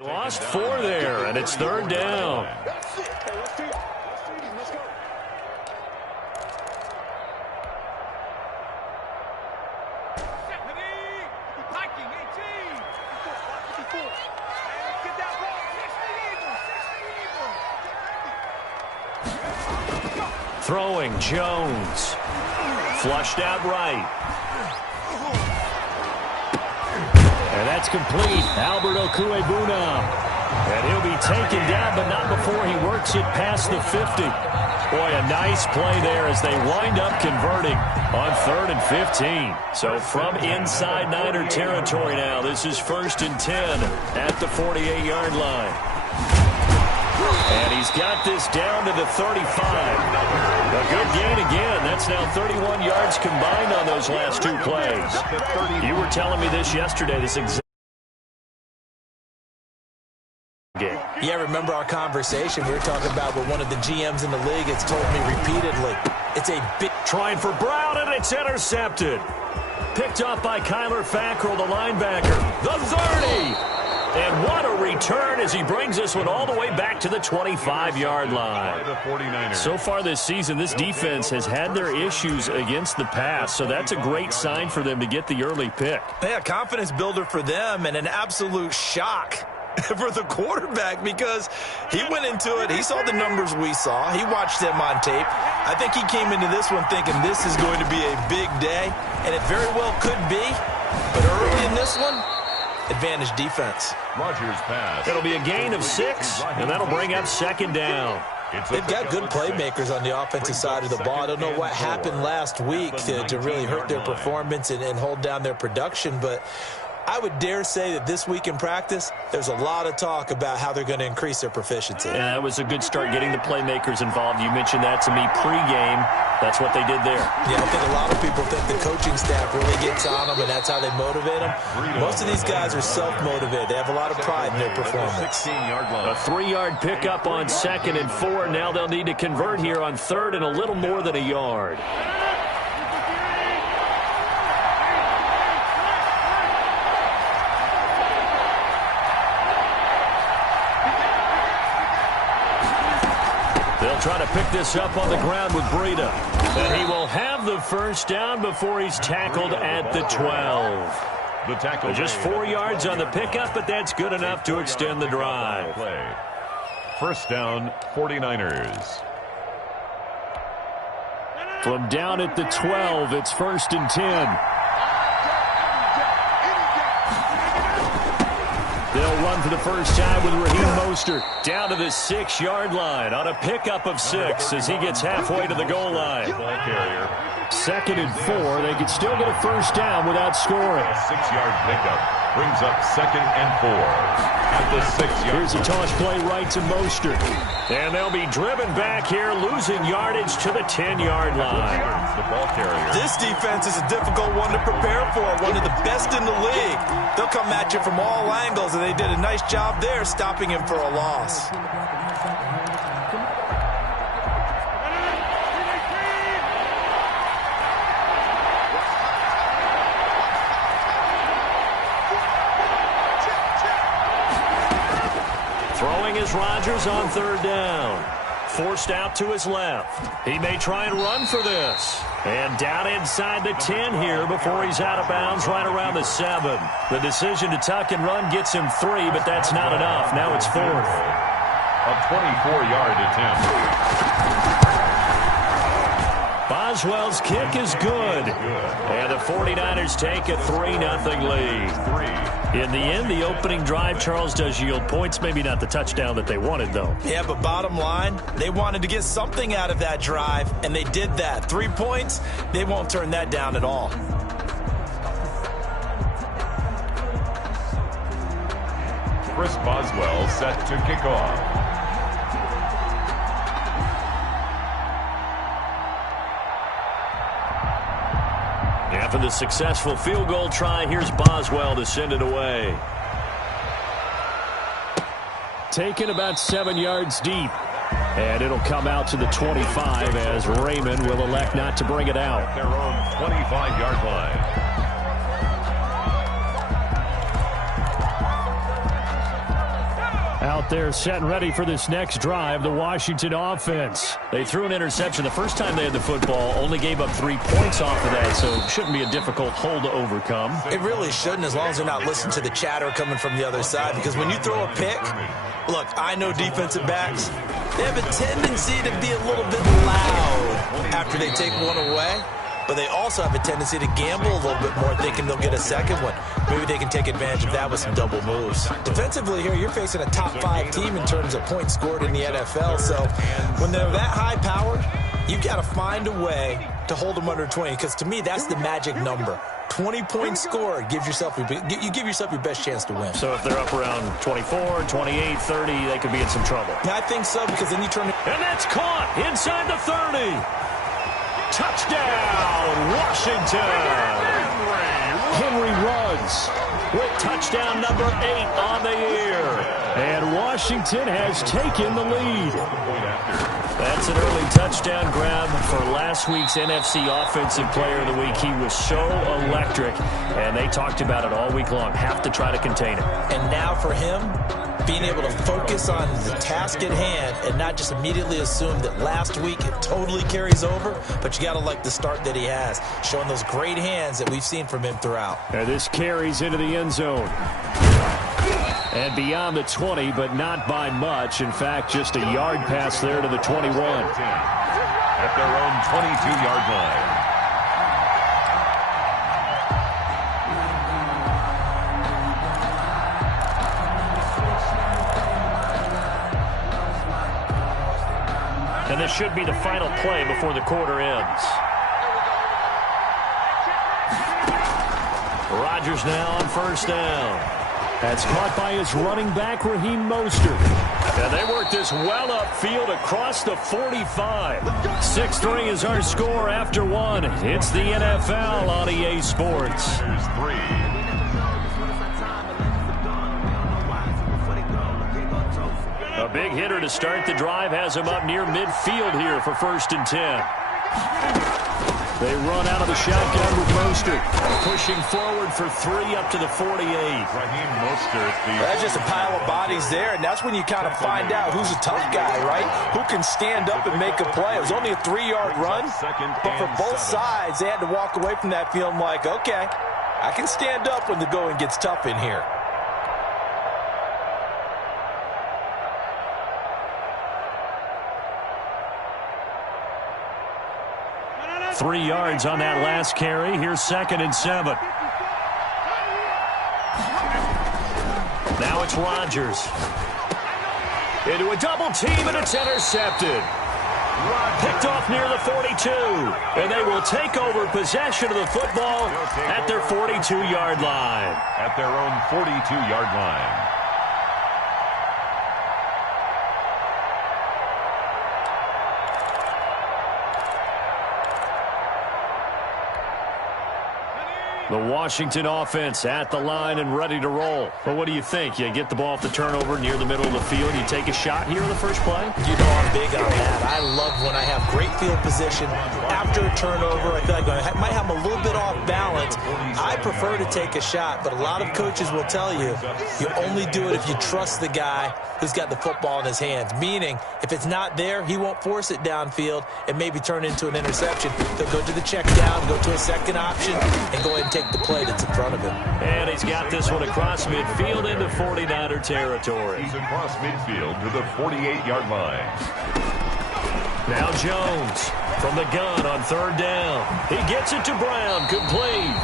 Lost 4 there, and it's 3rd down. Throwing Jones. Flushed out right. And that's complete. Albert Okuebuna. And he'll be taken down, but not before he works it past the 50. Boy, a nice play there as they wind up converting on 3rd and 15. So from inside Niner territory now, this is 1st and 10 at the 48-yard line. And he's got this down to the 35. A good gain again. That's now 31 yards combined on those last 2 plays. You were telling me this yesterday, this exact game. Yeah, remember our conversation? We were talking about what one of the GMs in the league has told me repeatedly. It's a big... Trying for Brown, and it's intercepted. Picked up by Kyler Fackrell, the linebacker. The 30. And what a return as he brings this one all the way back to the 25-yard line. So far this season, this defense has had their issues against the pass, so that's a great sign for them to get the early pick. Yeah, confidence builder for them and an absolute shock for the quarterback because he went into it. He saw the numbers we saw. He watched them on tape. I think he came into this one thinking this is going to be a big day, and it very well could be. But early in this one, advantage defense. Rodgers pass. It'll be a gain of 6, and that'll bring up 2nd down. They've got good playmakers on the offensive side of the ball. I don't know what happened last week to really hurt their performance and hold down their production, but I would dare say that this week in practice, there's a lot of talk about how they're going to increase their proficiency. Yeah, that was a good start getting the playmakers involved. You mentioned that to me pregame. That's what they did there. Yeah, I think a lot of people think the coaching staff really gets on them, and that's how they motivate them. Most of these guys are self-motivated. They have a lot of pride in their performance. A 3-yard pickup on 2nd and 4. Now they'll need to convert here on 3rd and a little more than a yard. They'll try to pick this up on the ground with Breida. And he will have the 1st down before he's tackled at the 12. The tackle just 4 yards on the pickup, but that's good enough to extend the drive. 1st down, 49ers. From down at the 12, it's 1st and 10. They'll run for the first time with Raheem Mostert down to the 6-yard line on a pickup of 6 as he gets halfway to the goal line. 2nd and 4. They could still get a 1st down without scoring. 6-yard pickup brings up 2nd and 4 at the 6-yard. Here's a toss play right to Mostert. And they'll be driven back here, losing yardage to the 10-yard line. The ball carrier. This defense is a difficult one to prepare for, one of the best in the league. They'll come at you from all angles, and they did a nice job there stopping him for a loss. Throwing is Rodgers on 3rd down. Forced out to his left. He may try and run for this. And down inside the 10 here before he's out of bounds right around the 7. The decision to tuck and run gets him 3, but that's not enough. Now it's 4th. A 24-yard attempt. Boswell's kick is good. And the 49ers take a 3-0 lead. In the end, the opening drive, Charles, does yield points. Maybe not the touchdown that they wanted, though. Yeah, but bottom line, they wanted to get something out of that drive, and they did that. 3 points, they won't turn that down at all. Chris Boswell set to kick off. After the successful field goal try, here's Boswell to send it away. Taken about 7 yards deep. And it'll come out to the 25 as Raymond will elect not to bring it out. Their own 25-yard line. out there set and ready for this next drive, the Washington offense. They threw an interception the first time they had the football, only gave up 3 points off of that, so it shouldn't be a difficult hole to overcome. It really shouldn't, as long as they're not listening to the chatter coming from the other side, because when you throw a pick, look, I know defensive backs, they have a tendency to be a little bit loud after they take one away. But they also have a tendency to gamble a little bit more, thinking they'll get a second one. Maybe they can take advantage of that with some double moves. Defensively here, you're facing a top 5 team in terms of points scored in the NFL. So when they're that high-powered, you've got to find a way to hold them under 20. Because to me, that's the magic number. 20 points scored, you give yourself your best chance to win. So if they're up around 24, 28, 30, they could be in some trouble. Yeah, I think so, because then you turn it. And that's caught inside the 30. Touchdown, Washington. Henry runs with touchdown number 8 on the year. And Washington has taken the lead. That's an early touchdown grab for last week's NFC Offensive Player of the Week. He was so electric, and they talked about it all week long. Have to try to contain it. And now for him, being able to focus on the task at hand and not just immediately assume that last week it totally carries over, but you got to like the start that he has, showing those great hands that we've seen from him throughout. And this carries into the end zone. And beyond the 20, but not by much. In fact, just a yard pass there to the 21. At their own 22-yard line. And this should be the final play before the quarter ends. Rodgers now on first down. That's caught by his running back, Raheem Mostert. And they work this well upfield across the 45. 6-3 is our score after 1. It's the NFL on EA Sports. Here's 3. A big hitter to start the drive has him up near midfield here for 1st and 10. They run out of the shotgun with Mostert, pushing forward for 3 up to the 48. Raheem Mostert. That's just a pile of bodies there, and that's when you kind of find out who's a tough guy, right? Who can stand up and make a play. It was only a 3-yard run, but for both sides, they had to walk away from that feeling like, okay, I can stand up when the going gets tough in here. Three yards on that last carry. Here's 2nd and 7. Now it's Rodgers. Into a double team, and it's intercepted. Picked off near the 42. And they will take over possession of the football at their 42-yard line. At their own 42-yard line. The Washington offense at the line and ready to roll. But what do you think? You get the ball off the turnover near the middle of the field. You take a shot here in the first play? You know I'm big on that. I love when I have great field position. After a turnover, I feel like I might have a little bit off balance. I prefer to take a shot, but a lot of coaches will tell you, you only do it if you trust the guy who's got the football in his hands. Meaning, if it's not there, he won't force it downfield and maybe turn into an interception. They'll go to the check down, go to a second option, and go ahead and take the play that's in front of him. And he's got this one across midfield into 49er territory. He's across midfield to the 48-yard line. Now Jones from the gun on 3rd down. He gets it to Brown, complete.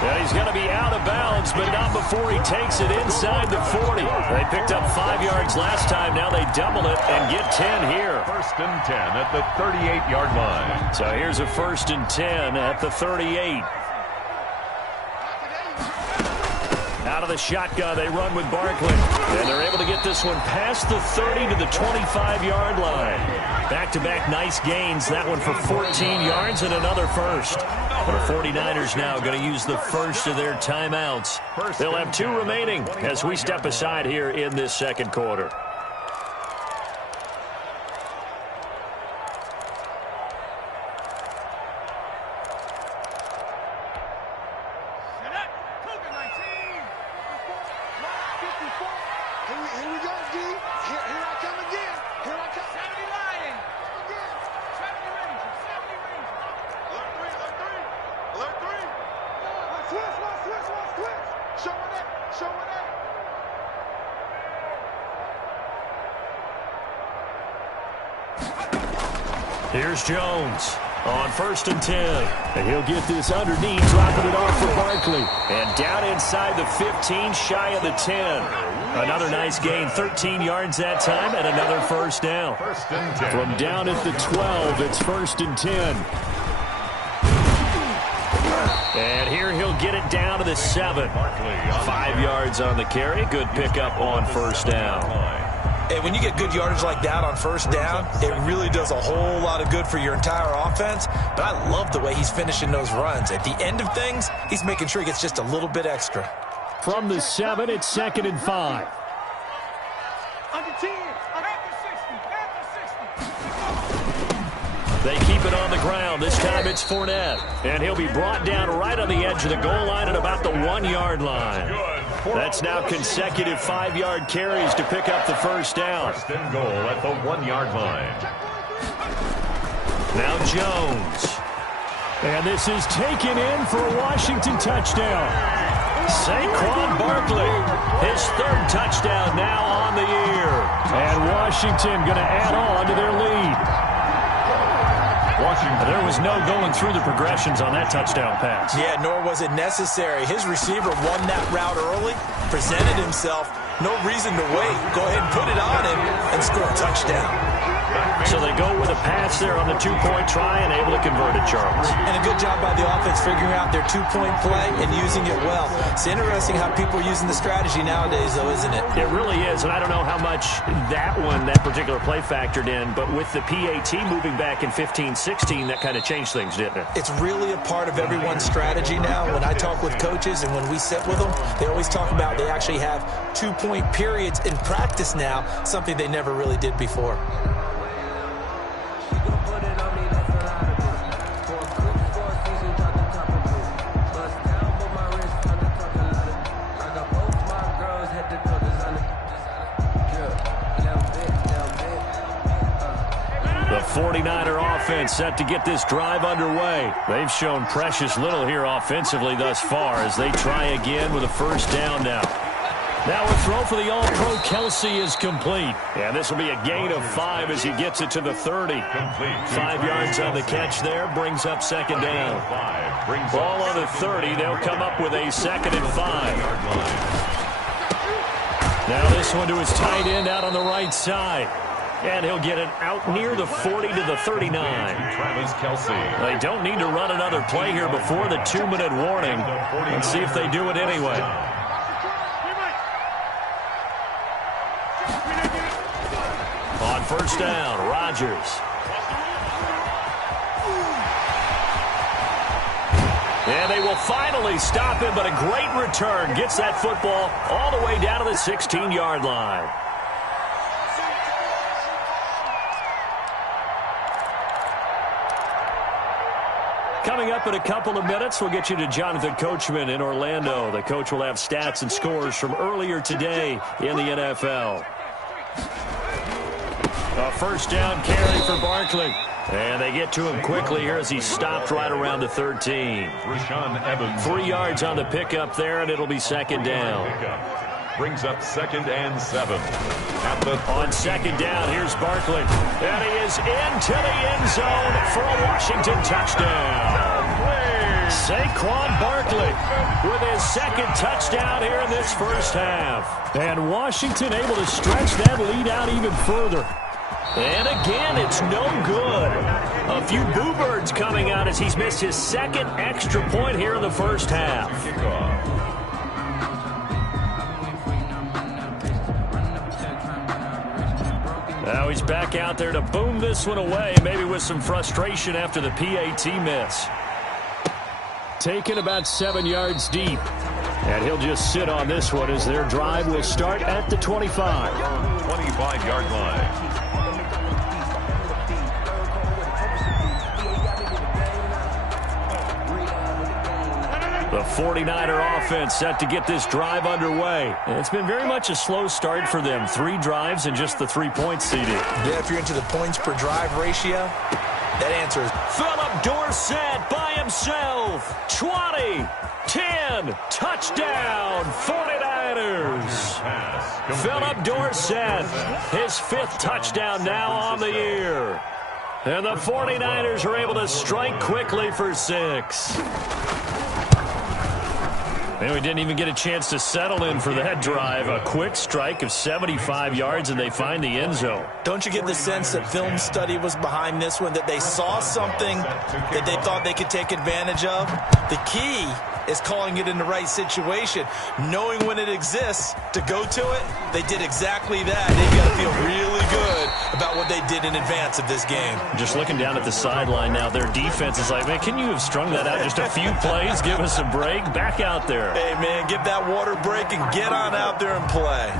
Yeah, he's going to be out of bounds, but not before he takes it inside the 40. They picked up 5 yards last time. Now they double it and get 10 here. 1st and 10 at the 38-yard line. So here's a 1st and 10 at the 38. Out of the shotgun, they run with Barkley. And they're able to get this one past the 30 to the 25-yard line. Back-to-back nice gains. That one for 14 yards and another first. The 49ers now going to use the first of their timeouts. They'll have 2 remaining as we step aside here in this second quarter. Here's Jones on 1st and 10. And he'll get this underneath, dropping it off for Barkley. And down inside the 15, shy of the 10. Another nice gain, 13 yards that time, and another first down. From down at the 12, it's 1st and 10. And here he'll get it down to the 7. 5 yards on the carry. Good pickup on first down. And when you get good yardage like that on first down, it really does a whole lot of good for your entire offense. But I love the way he's finishing those runs. At the end of things, he's making sure he gets just a little bit extra. From the 7, it's 2nd and 5. Under 10, They keep it on the ground. This time it's Fournette. And he'll be brought down right on the edge of the goal line at about the 1-yard line. That's now consecutive 5-yard carries to pick up the first down. First and goal at the 1-yard line. Now Jones. And this is taken in for a Washington touchdown. Saquon Barkley, his 3rd touchdown now on the year. And Washington going to add on to their lead. There was no going through the progressions on that touchdown pass. Yeah, nor was it necessary. His receiver won that route early, presented himself. No reason to wait. Go ahead and put it on him and score a touchdown. So they go with a pass there on the 2-point try and able to convert it, Charles. And a good job by the offense figuring out their 2-point play and using it well. It's interesting how people are using the strategy nowadays, though, isn't it? It really is, and I don't know how much that particular play factored in, but with the PAT moving back in 15-16, that kind of changed things, didn't it? It's really a part of everyone's strategy now. When I talk with coaches and when we sit with them, they always talk about they actually have 2-point periods in practice now, something they never really did before. The 49er offense set to get this drive underway. They've shown precious little here offensively thus far as they try again with a first down now. Now a throw for the All-Pro Kelsey is complete. And this will be a gain of 5 as he gets it to the 30. 5 yards on the catch there, brings up 2nd down. Ball on the 30, they'll come up with a 2nd and 5. Now this one to his tight end out on the right side. And he'll get it out near the 40 to the 39. Travis Kelsey. They don't need to run another play here before the 2-minute warning. Let's see if they do it anyway. On first down, Rodgers. And they will finally stop him, but a great return. Gets that football all the way down to the 16-yard line. Coming up in a couple of minutes, we'll get you to Jonathan Coachman in Orlando. The coach will have stats and scores from earlier today in the NFL. A first down carry for Barkley. And they get to him quickly here as he stopped right around the 13. 3 yards on the pickup there, and it'll be 2nd down. Brings up 2nd and 7. On 2nd down, here's Barkley. And he is into the end zone for a Washington touchdown. Saquon Barkley with his 2nd touchdown here in this first half. And Washington able to stretch that lead out even further. And again, it's no good. A few boo birds coming out as he's missed his 2nd extra point here in the first half. Now he's back out there to boom this one away, maybe with some frustration after the PAT miss. Taken about 7 yards deep. And he'll just sit on this one as their drive will start at the 25. 25-yard line. The 49er offense set to get this drive underway. And it's been very much a slow start for them. 3 drives and just the 3 points seeded. Yeah, if you're into the points per drive ratio, that answer is Philip Dorsett by himself. 20, 10, touchdown, 49ers. Philip Dorsett, his 5th touchdown now on the year. And the 49ers are able to strike quickly for 6. And we didn't even get a chance to settle in for that drive. A quick strike of 75 yards, and they find the end zone. Don't you get the sense that film study was behind this one, that they saw something that they thought they could take advantage of? The key is calling it in the right situation, knowing when it exists to go to it. They did exactly that. They've got to feel really good about what they did in advance of this game. Just looking down at the sideline now, their defense is like, man, can you have strung that out just a few plays? Give us a break. Back out there. Hey, man, give that water break and get on out there and play.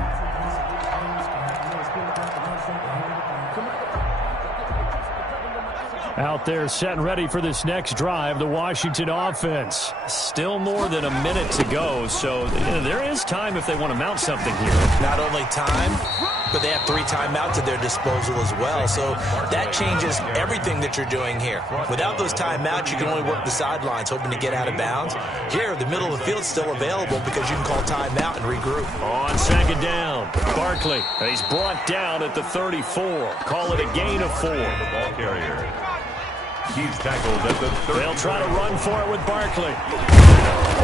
Out there set and ready for this next drive, the Washington offense. Still more than a minute to go, so there is time if they want to mount something here. Not only time, but they have 3 timeouts at their disposal as well, so that changes everything that you're doing here. Without those timeouts, you can only work the sidelines, hoping to get out of bounds. Here, the middle of the field is still available because you can call timeout and regroup. On 2nd down, Barkley. He's brought down at the 34. Call it a gain of 4. The ball carrier. He's tackled at the 30. They'll try to run for it with Barkley.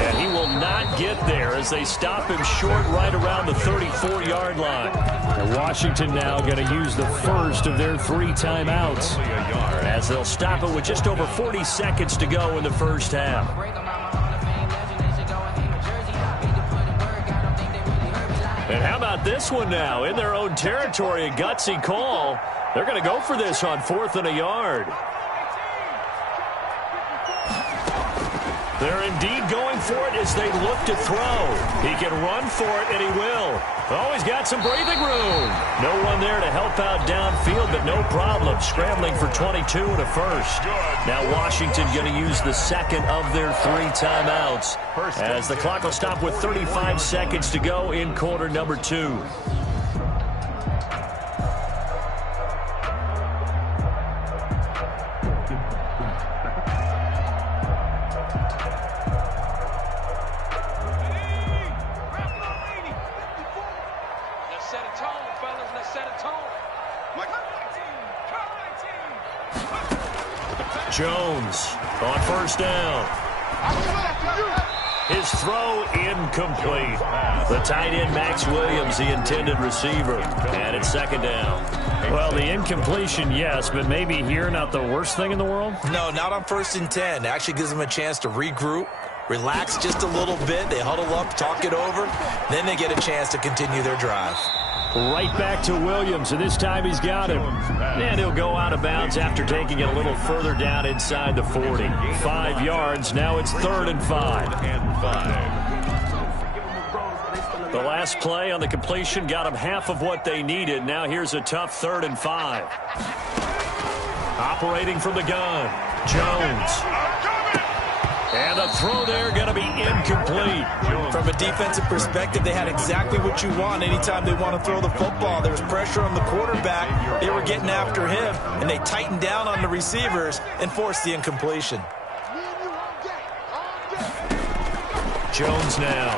And he will not get there as they stop him short right around the 34-yard line. And Washington now going to use the first of their 3 timeouts as they'll stop it with just over 40 seconds to go in the first half. And how about this one now? In their own territory, a gutsy call. They're going to go for this on 4th and a yard. They're indeed going for it as they look to throw. He can run for it, and he will. Oh, he's got some breathing room. No one there to help out downfield, but no problem. Scrambling for 22 and a first. Now Washington going to use the second of their 3 timeouts as the clock will stop with 35 seconds to go in quarter number 2. Jones on 1st down. His throw incomplete. The tight end, Max Williams, the intended receiver. And it's 2nd down. Well, the incompletion, yes, but maybe here not the worst thing in the world? No, not on 1st and 10. It actually gives them a chance to regroup, relax just a little bit. They huddle up, talk it over. Then they get a chance to continue their drive. Right back to Williams, and this time he's got him. And he'll go out of bounds after taking it a little further down inside the 40. 5 yards, now it's 3rd and 5. The last play on the completion got them half of what they needed. Now here's a tough 3rd and 5. Operating from the gun, Jones. And the throw there going to be incomplete. From a defensive perspective, they had exactly what you want anytime they want to throw the football. There was pressure on the quarterback. They were getting after him, and they tightened down on the receivers and forced the incompletion. Jones now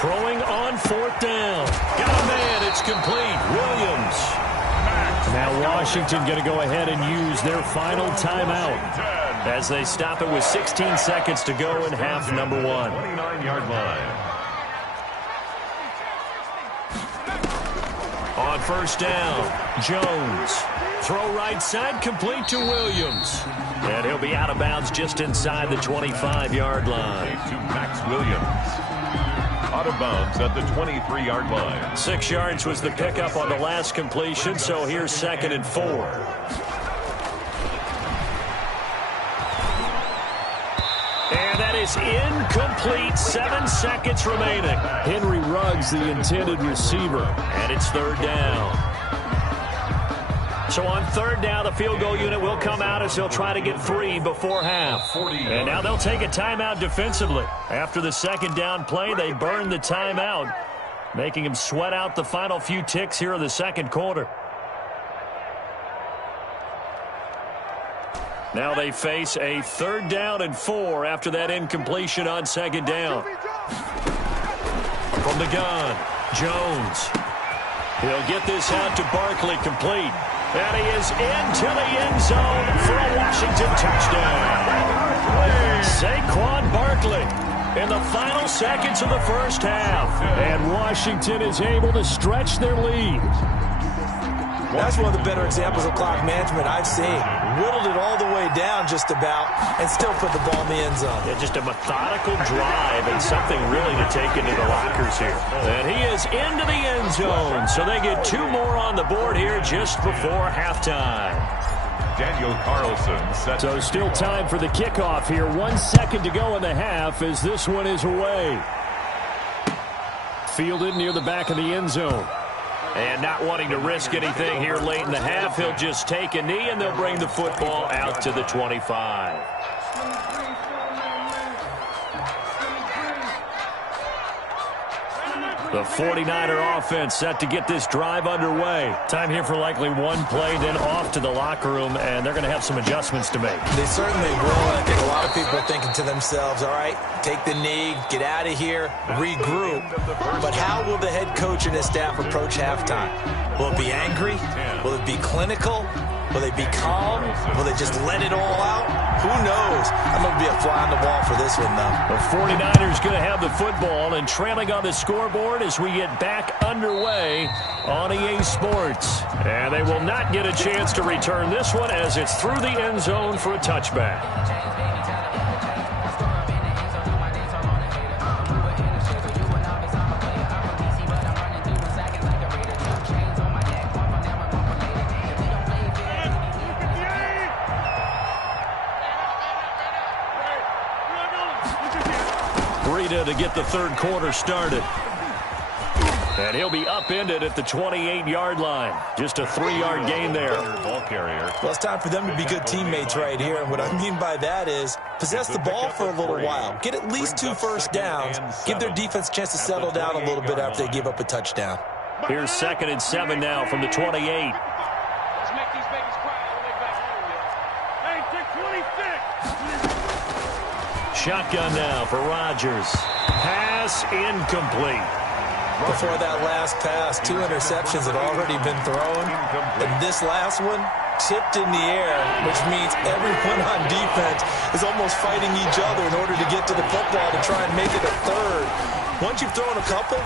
throwing on 4th down. Got a man. It's complete. Williams. Now Washington going to go ahead and use their final timeout as they stop it with 16 seconds to go in half number 1. 29-yard line. On 1st down, Jones. Throw right side, complete to Williams. And he'll be out of bounds just inside the 25-yard line. To Max Williams. Out of bounds at the 23-yard line. 6 yards was the pickup on the last completion, so here's 2nd and 4. And that is incomplete. 7 seconds remaining. Henry Ruggs, the intended receiver. And it's 3rd down. So on 3rd down, the field goal unit will come out as they'll try to get 3 before half. And now they'll take a timeout defensively. After the 2nd down play, they burn the timeout, making them sweat out the final few ticks here in the 2nd quarter. Now they face a 3rd down and 4 after that incompletion on 2nd down. From the gun, Jones. He'll get this out to Barkley, complete. And he is into the end zone for a Washington touchdown. Saquon Barkley in the final seconds of the first half. And Washington is able to stretch their lead. That's one of the better examples of clock management I've seen. Whittled it all the way down just about and still put the ball in the end zone. Yeah, just a methodical drive and something really to take into the lockers here. And he is into the end zone, so they get 2 more on the board here just before halftime. Daniel Carlson set. So still time for the kickoff here. 1 second to go in the half as this one is away. Fielded near the back of the end zone. And not wanting to risk anything here late in the half, he'll just take a knee, and they'll bring the football out to the 25. The 49er offense set to get this drive underway. Time here for likely one play, then off to the locker room, and they're going to have some adjustments to make. They certainly will. I think a lot of people are thinking to themselves, all right, take the knee, get out of here, regroup. But how will the head coach and his staff approach halftime? Will it be angry? Will it be clinical? Will they be calm? Will they just let it all out? Who knows? I'm going to be a fly on the wall for this one, though. The 49ers going to have the football and trailing on the scoreboard as we get back underway on EA Sports. And they will not get a chance to return this one as it's through the end zone for a touchback. To get the third quarter started. And he'll be upended at the 28-yard line. Just a 3-yard gain there. Ball carrier. Well, it's time for them to be good teammates right here. And what I mean by that is possess the ball for a little while. Get at least 2 first downs. Give their defense a chance to settle down a little bit after they give up a touchdown. Here's 2nd and 7 now from the 28. Let's make these babies cry all the way back home, yo. Hey, take 26. Shotgun now for Rodgers. Pass incomplete. Before that last pass, 2 interceptions had already been thrown. And this last one tipped in the air, which means everyone on defense is almost fighting each other in order to get to the football to try and make it a third. Once you've thrown a couple,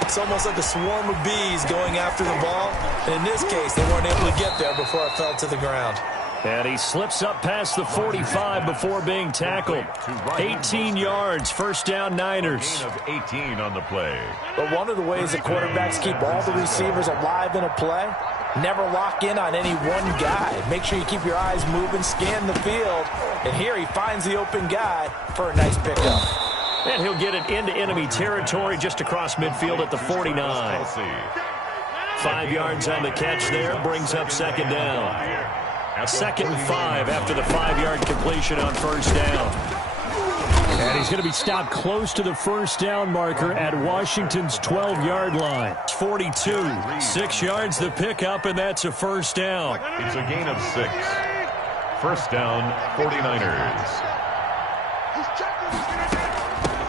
it's almost like a swarm of bees going after the ball. And in this case, they weren't able to get there before it fell to the ground. And he slips up past the 45 before being tackled. 18 yards, first down Niners. Gain of 18 on the play. But one of the ways the quarterbacks keep all the receivers alive in a play, never lock in on any one guy. Make sure you keep your eyes moving, scan the field. And here he finds the open guy for a nice pickup. And he'll get it into enemy territory just across midfield at the 49. 5 yards on the catch there, brings up 2nd down. 2nd and 5 after the 5-yard completion on first down. And he's going to be stopped close to the first down marker at Washington's 12-yard line. 42, 6 yards the pickup, and that's a first down. It's a gain of 6. First down, 49ers.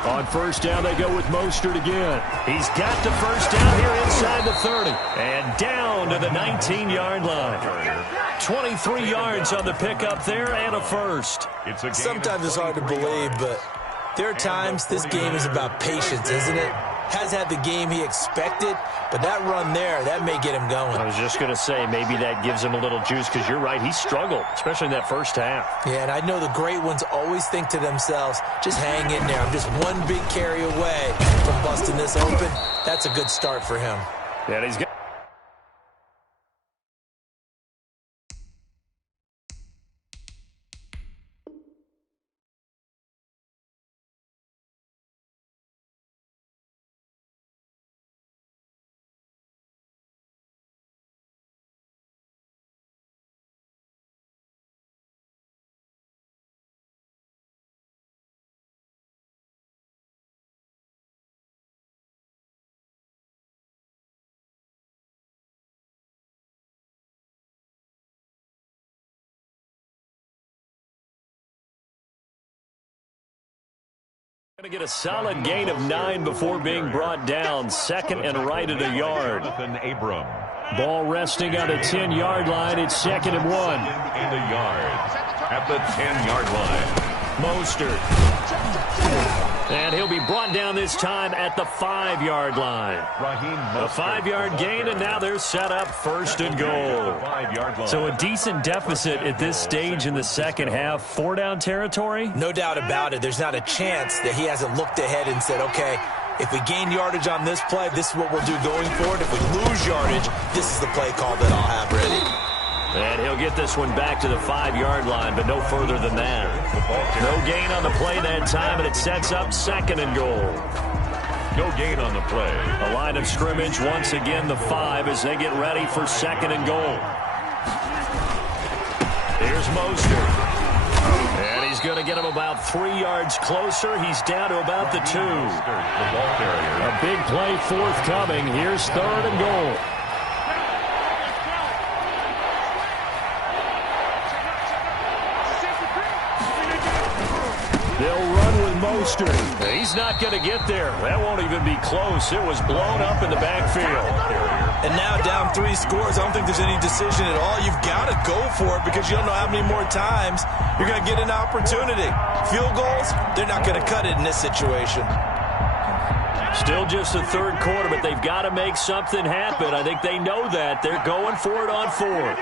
On first down, they go with Mostert again. He's got the first down here inside the 30. And down to the 19-yard line. 23 yards on the pickup there and a first. Sometimes it's hard to believe, but there are times this game is about patience, isn't it? Has had the game he expected, but that run there, that may get him going. I was just going to say, maybe that gives him a little juice because you're right, he struggled, especially in that first half. Yeah, and I know the great ones always think to themselves, just hang in there. I'm just one big carry away from busting this open. That's a good start for him. Yeah, he's got Going to get a solid gain of 9 before being brought down. Second and right at a yard. Abram. Ball resting on the 10-yard line. It's 2nd and 1. And a yard at the 10-yard line. Mostert. And he'll be brought down this time at the 5-yard line. A 5-yard gain, and now they're set up 1st and goal. So a decent deficit at this stage in the second half. 4-down territory? No doubt about it. There's not a chance that he hasn't looked ahead and said, okay, if we gain yardage on this play, this is what we'll do going forward. If we lose yardage, this is the play call that I'll have ready. And he'll get this one back to the 5-yard line, but no further than that. No gain on the play that time, and it sets up 2nd and goal. No gain on the play. A line of scrimmage, once again the 5 as they get ready for 2nd and goal. Here's Mostert. And he's going to get him about 3 yards closer. He's down to about the 2. A big play forthcoming. Here's 3rd and goal. They'll run with Mostert. He's not going to get there. That won't even be close. It was blown up in the backfield. And now down 3 scores. I don't think there's any decision at all. You've got to go for it because you don't know how many more times you're going to get an opportunity. Field goals, they're not going to cut it in this situation. Still just the 3rd quarter, but they've got to make something happen. I think they know that. They're going for it on 4th.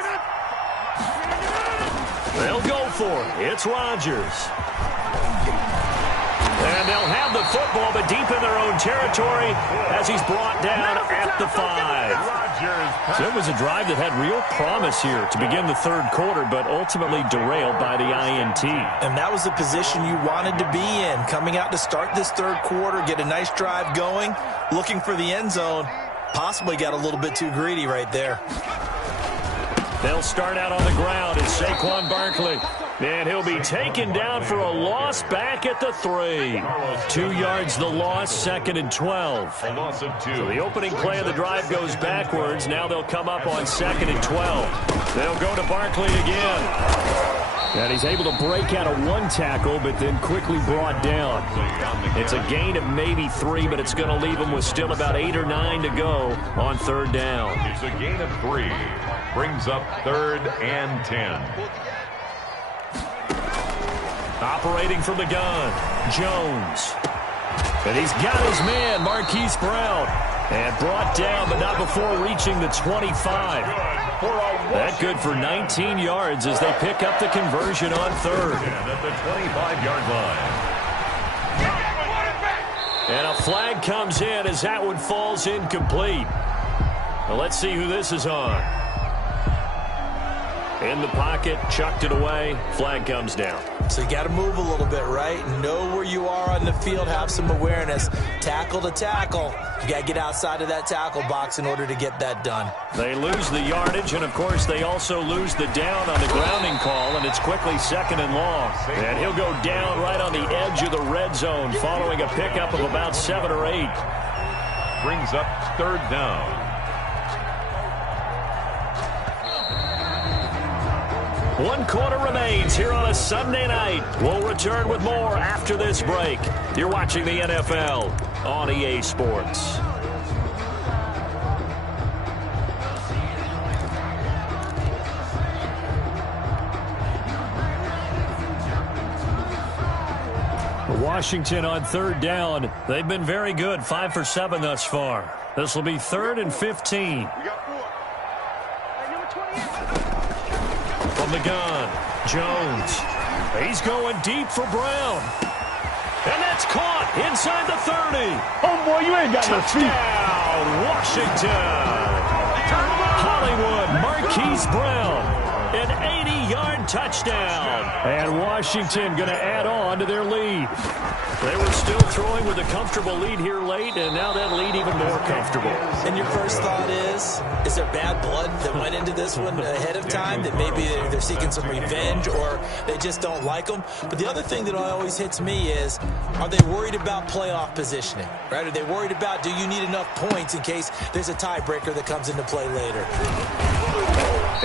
They'll go for it. It's Rodgers. And they'll have the football, but deep in their own territory as he's brought down at the 5. So it was a drive that had real promise here to begin the 3rd quarter, but ultimately derailed by the INT. And that was the position you wanted to be in, coming out to start this 3rd quarter, get a nice drive going, looking for the end zone. Possibly got a little bit too greedy right there. They'll start out on the ground. It's Saquon Barkley. And he'll be taken down for a loss back at the 3. 2 yards the loss, 2nd and 12. A loss of 2. So the opening play of the drive goes backwards. Now they'll come up on 2nd and 12. They'll go to Barkley again. And he's able to break out of 1 tackle, but then quickly brought down. It's a gain of maybe 3, but it's going to leave him with still about 8 or 9 to go on 3rd down. It's a gain of 3. Brings up 3rd and 10. Operating from the gun, Jones. And he's got his man, Marquise Brown. And brought down, but not before reaching the 25. That good for 19 yards as they pick up the conversion on 3rd. And at the 25-yard line. And a flag comes in as that one falls incomplete. Well, let's see who this is on. In the pocket, chucked it away, flag comes down. So you got to move a little bit, right? Know where you are on the field, have some awareness. Tackle to tackle. You got to get outside of that tackle box in order to get that done. They lose the yardage, and, of course, they also lose the down on the grounding call, and it's quickly 2nd and long. And he'll go down right on the edge of the red zone following a pickup of about 7 or 8. Brings up 3rd down. 1 quarter remains here on a Sunday night. We'll return with more after this break. You're watching the NFL on EA Sports. Washington on 3rd down. They've been very good, 5 for 7 thus far. This will be 3rd and 15. From the gun, Jones. He's going deep for Brown. And that's caught inside the 30. Oh, boy, you ain't got no feet. Touchdown, Washington. Hollywood, Marquise Brown. An 80-yard touchdown. And Washington going to add on to their lead. They were still throwing with a comfortable lead here late, and now that lead even more comfortable. And your first thought is there bad blood that went into this one ahead of time, that maybe they're seeking some revenge or they just don't like them? But the other thing that always hits me is, are they worried about playoff positioning, right? Are they worried about, do you need enough points in case there's a tiebreaker that comes into play later?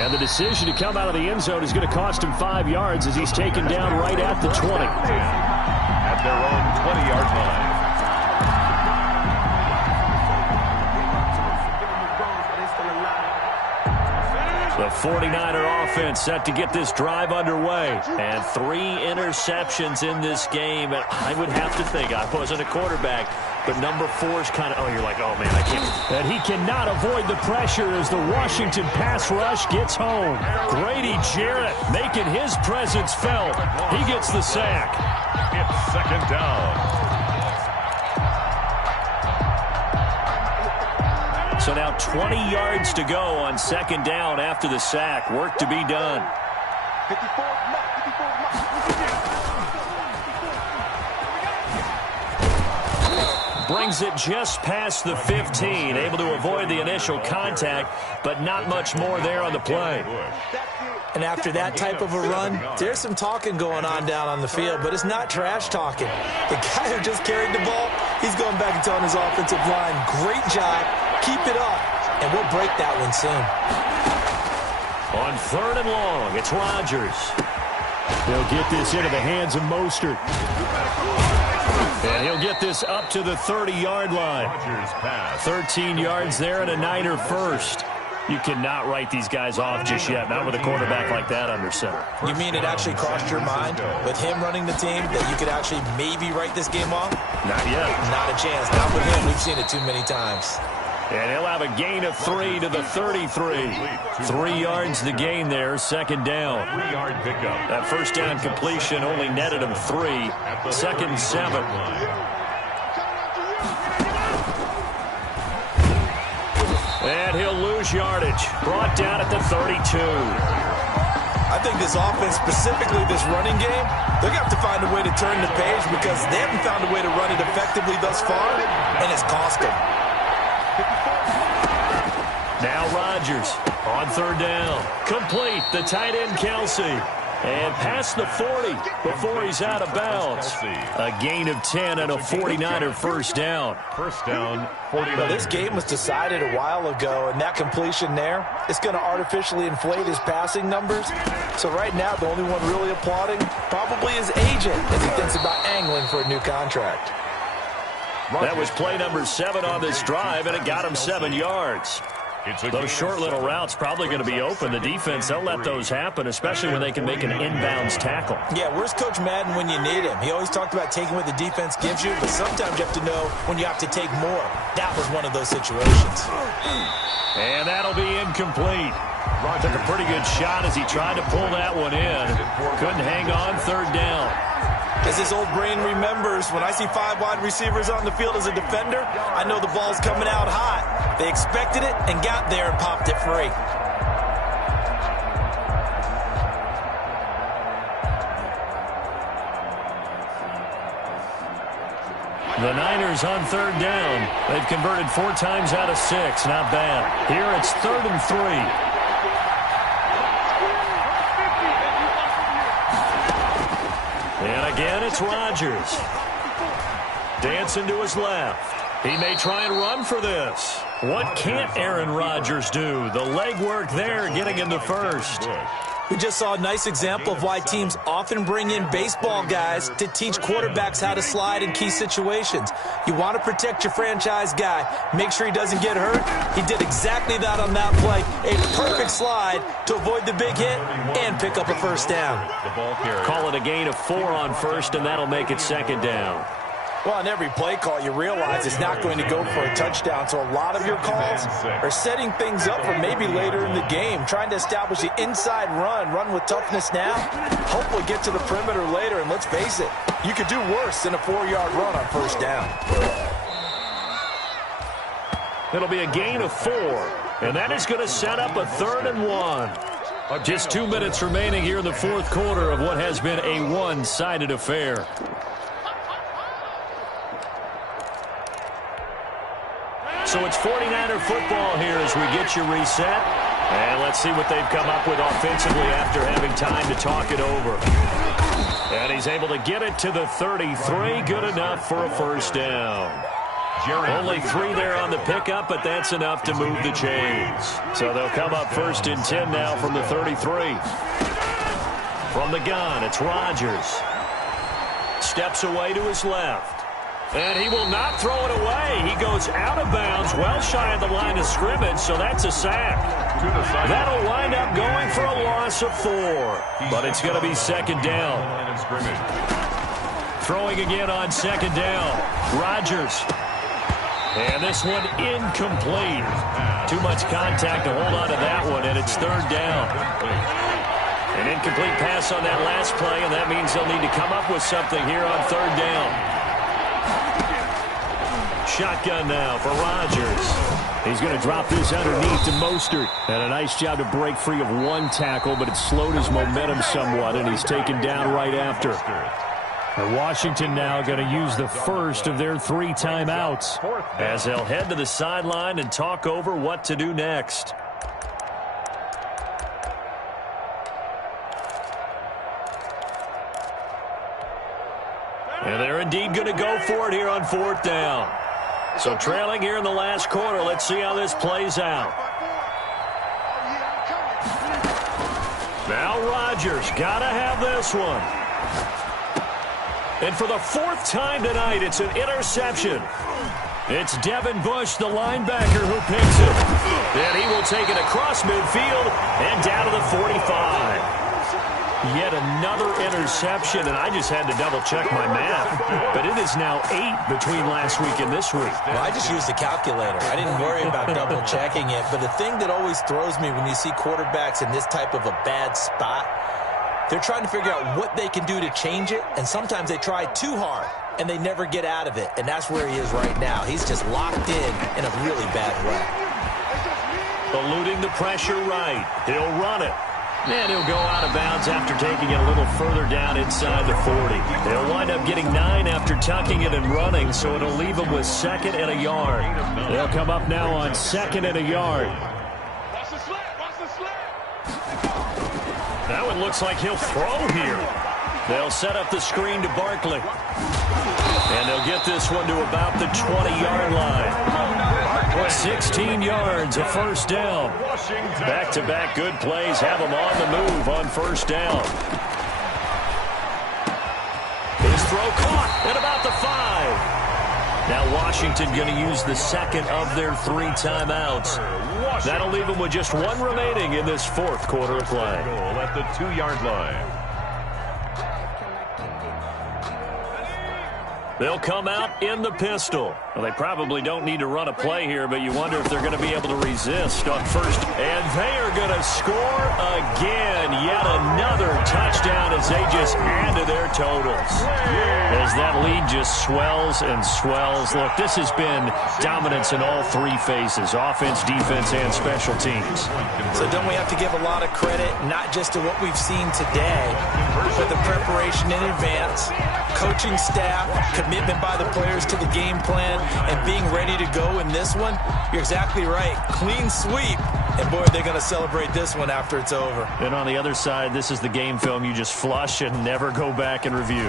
And the decision to come out of the end zone is going to cost him 5 yards as he's taken down right at the 20. At at their own 20-yard line. The 49er offense set to get this drive underway. And 3 interceptions in this game. And I would have to think, I wasn't a quarterback, but number 4's kind of, oh, you're like, oh, man, I can't. And he cannot avoid the pressure as the Washington pass rush gets home. Grady Jarrett making his presence felt. He gets the sack. It's second down. So now 20 yards to go on second down after the sack. Work to be done. Brings it just past the 15. Able to avoid the initial contact, but not much more there on the play. And after that type of a run, there's some talking going on down on the field, but it's not trash talking. The guy who just carried the ball, he's going back and telling his offensive line, great job, keep it up, and we'll break that one soon. On 3rd and long, it's Rodgers. He'll get this into the hands of Mostert. And he'll get this up to the 30-yard line. 13 yards there and a Niner first. You cannot write these guys off just yet, not with a quarterback like that under center. You mean it actually crossed your mind with him running the team that you could actually maybe write this game off? Not yet. Not a chance. Not with him. We've seen it too many times. And he'll have a gain of 3 to the 33. 3 yards the gain there, second down. 3-yard pickup. That first down completion only netted him 3. Second and 7. And he'll lose yardage. Brought down at the 32. I think this offense, specifically this running game, they're going to have to find a way to turn the page because they haven't found a way to run it effectively thus far, and it's cost them. Now Rodgers on 3rd down. Complete. The tight end, Kelsey. And past the 40 before he's out of bounds. A gain of 10 and a 49er first down. First down, 49. Well, this game was decided a while ago, and that completion there, it's going to artificially inflate his passing numbers. So right now, the only one really applauding probably his agent as he thinks about angling for a new contract. That was play number 7 on this drive, and it got him 7 yards. Those short little routes probably going to be open. The defense, they'll let those happen, especially when they can make an inbounds tackle. Yeah, where's Coach Madden when you need him? He always talked about taking what the defense gives you, but sometimes you have to know when you have to take more. That was one of those situations. And that'll be incomplete. Took a pretty good shot as he tried to pull that one in. Couldn't hang on 3rd down. As his old brain remembers, when I see 5 wide receivers on the field as a defender, I know the ball's coming out hot. They expected it and got there and popped it free. The Niners on 3rd down. They've converted 4 times out of 6. Not bad. Here it's 3rd and 3. And again, it's Rodgers. Dancing to his left. He may try and run for this. What can't Aaron Rodgers do? The legwork there getting in the first. We just saw a nice example of why teams often bring in baseball guys to teach quarterbacks how to slide in key situations. You want to protect your franchise guy. Make sure he doesn't get hurt. He did exactly that on that play. A perfect slide to avoid the big hit and pick up a first down. Call it a gain of 4 on first, and that'll make it second down. Well, on every play call, you realize it's not going to go for a touchdown. So a lot of your calls are setting things up for maybe later in the game, trying to establish the inside run with toughness now, hopefully get to the perimeter later. And let's face it, you could do worse than a 4-yard run on first down. It'll be a gain of 4, and that is going to set up a 3rd and 1. Just 2 minutes remaining here in the fourth quarter of what has been a one-sided affair. So it's 49er football here as we get you reset. And let's see what they've come up with offensively after having time to talk it over. And he's able to get it to the 33. Good enough for a first down. Only 3 there on the pickup, but that's enough to move the chains. So they'll come up 1st and 10 now from the 33. From the gun, it's Rodgers. steps away to his left. And he will not throw it away. He goes out of bounds, well shy of the line of scrimmage, so that's a sack. That'll wind up going for a loss of 4. But it's going to be second down. Throwing again on second down. Rodgers. And this one incomplete. Too much contact to hold on to that one, and it's third down. An incomplete pass on that last play, and that means they'll need to come up with something here on third down. Shotgun now for Rodgers. He's going to drop this underneath to Mostert. And a nice job to break free of one tackle, but it slowed his momentum somewhat, and he's taken down right after. And Washington now going to use the first of their 3 timeouts as they'll head to the sideline and talk over what to do next. And they're indeed going to go for it here on fourth down. So trailing here in the last quarter, let's see how this plays out. Now Rodgers got to have this one. And for the 4th time tonight, it's an interception. It's Devin Bush, the linebacker, who picks it. And he will take it across midfield and down to the 45. Yet another interception, and I just had to double-check my math. But it is now 8 between last week and this week. Well, I just used the calculator. I didn't worry about double-checking it. But the thing that always throws me when you see quarterbacks in this type of a bad spot, they're trying to figure out what they can do to change it, and sometimes they try too hard, and they never get out of it. And that's where he is right now. He's just locked in a really bad way. Eluding the pressure right. He'll run it. And he'll go out of bounds after taking it a little further down inside the 40. They'll wind up getting 9 after tucking it and running, so it'll leave them with 2nd and a yard. They'll come up now on 2nd and a yard. Watch the slap. Watch the slap. That one looks like he'll throw here. They'll set up the screen to Barkley. And they'll get this one to about the 20-yard line. 16 yards, a first down. Back-to-back good plays have them on the move on first down. His throw caught at about the 5. Now Washington going to use the 2nd of their 3 timeouts. That'll leave them with just 1 remaining in this 4th quarter of play. At the 2-yard line. They'll come out in the pistol. Well, they probably don't need to run a play here, but you wonder if they're going to be able to resist on first. And they are going to score again. Yet another touchdown as they just add to their totals. As that lead just swells and swells. Look, this has been dominance in all 3 phases, offense, defense, and special teams. So don't we have to give a lot of credit, not just to what we've seen today, but the preparation in advance, coaching staff, commitment by the players to the game plan, and being ready to go in this one? You're exactly right. Clean sweep. And, boy, they're going to celebrate this one after it's over. And on the other side, this is the game film you just flush and never go back and review.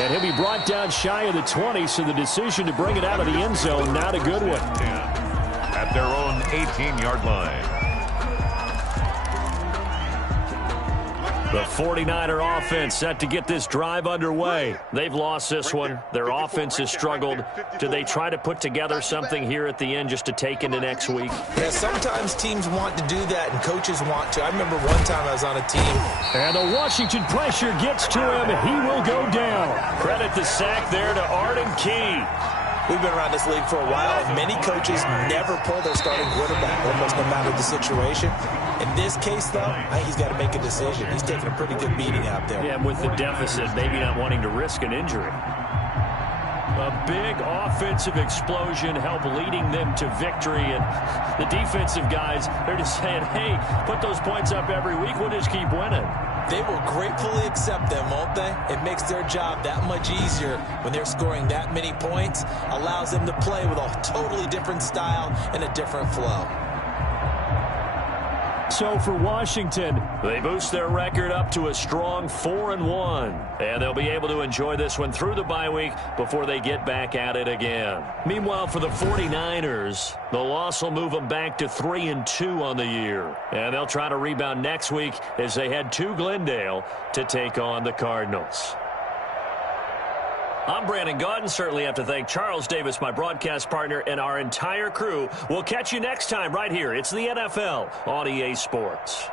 And he'll be brought down shy of the 20, so the decision to bring it out of the end zone, not a good one. At their own 18-yard line. The 49er offense set to get this drive underway. They've lost this one. Their offense has struggled. Do they try to put together something here at the end just to take into next week? Yeah, sometimes teams want to do that and coaches want to. I remember one time I was on a team. And the Washington pressure gets to him. He will go down. Credit the sack there to Arden Key. We've been around this league for a while, and many coaches never pull their starting quarterback, almost no matter the situation. In this case, though, I think he's got to make a decision. He's taking a pretty good beating out there. Yeah, with the deficit, maybe not wanting to risk an injury. A big offensive explosion helped leading them to victory, and the defensive guys, they're just saying, hey, put those points up every week, we'll just keep winning. They will gratefully accept them, won't they? It makes their job that much easier when they're scoring that many points, allows them to play with a totally different style and a different flow. So for Washington, they boost their record up to a strong 4-1. And they'll be able to enjoy this one through the bye week before they get back at it again. Meanwhile, for the 49ers, the loss will move them back to 3-2 on the year. And they'll try to rebound next week as they head to Glendale to take on the Cardinals. I'm Brandon Gaudin. Certainly have to thank Charles Davis, my broadcast partner, and our entire crew. We'll catch you next time right here. It's the NFL on EA Sports.